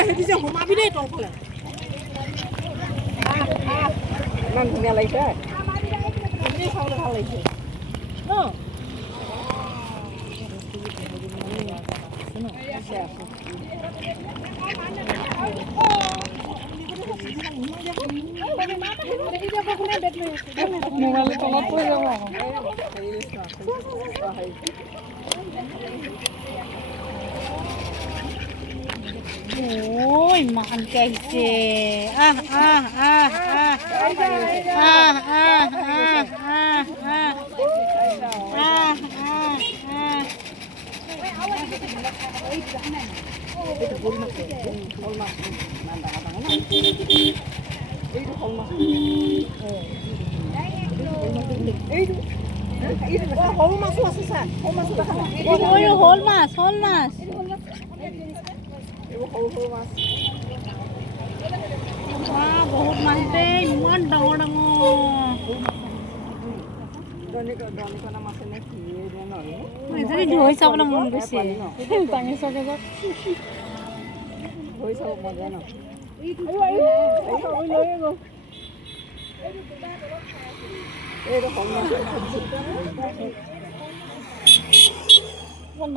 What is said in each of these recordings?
হেৰি যে সোমাবি দেই তলফালে ইমান ধুনীয়া লাগিছে চাবলৈ ভাল লাগিছে ন মোবাইল তলত পৰি যাব ôi mà ăn cay chè সৰু মাছো আছে ছাৰ সৰু মাছো দেখা নাই ôi hôn mask সৰু সৰু মাছ বহুত মাছ দেই ইমান ডাঙৰ ডাঙৰ দনিকণা মাছে নে কি এজনী ধৰি চাবলৈ মন গৈছে টাঙি চাগে ধৰি চাব মন যায় ন এইটো সৰু মাছ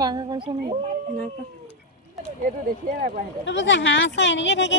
ডাঙৰ কৰিছে নি এইটো দেখিয়ে নাপায় হাঁহ চাহ এনেকে থাকে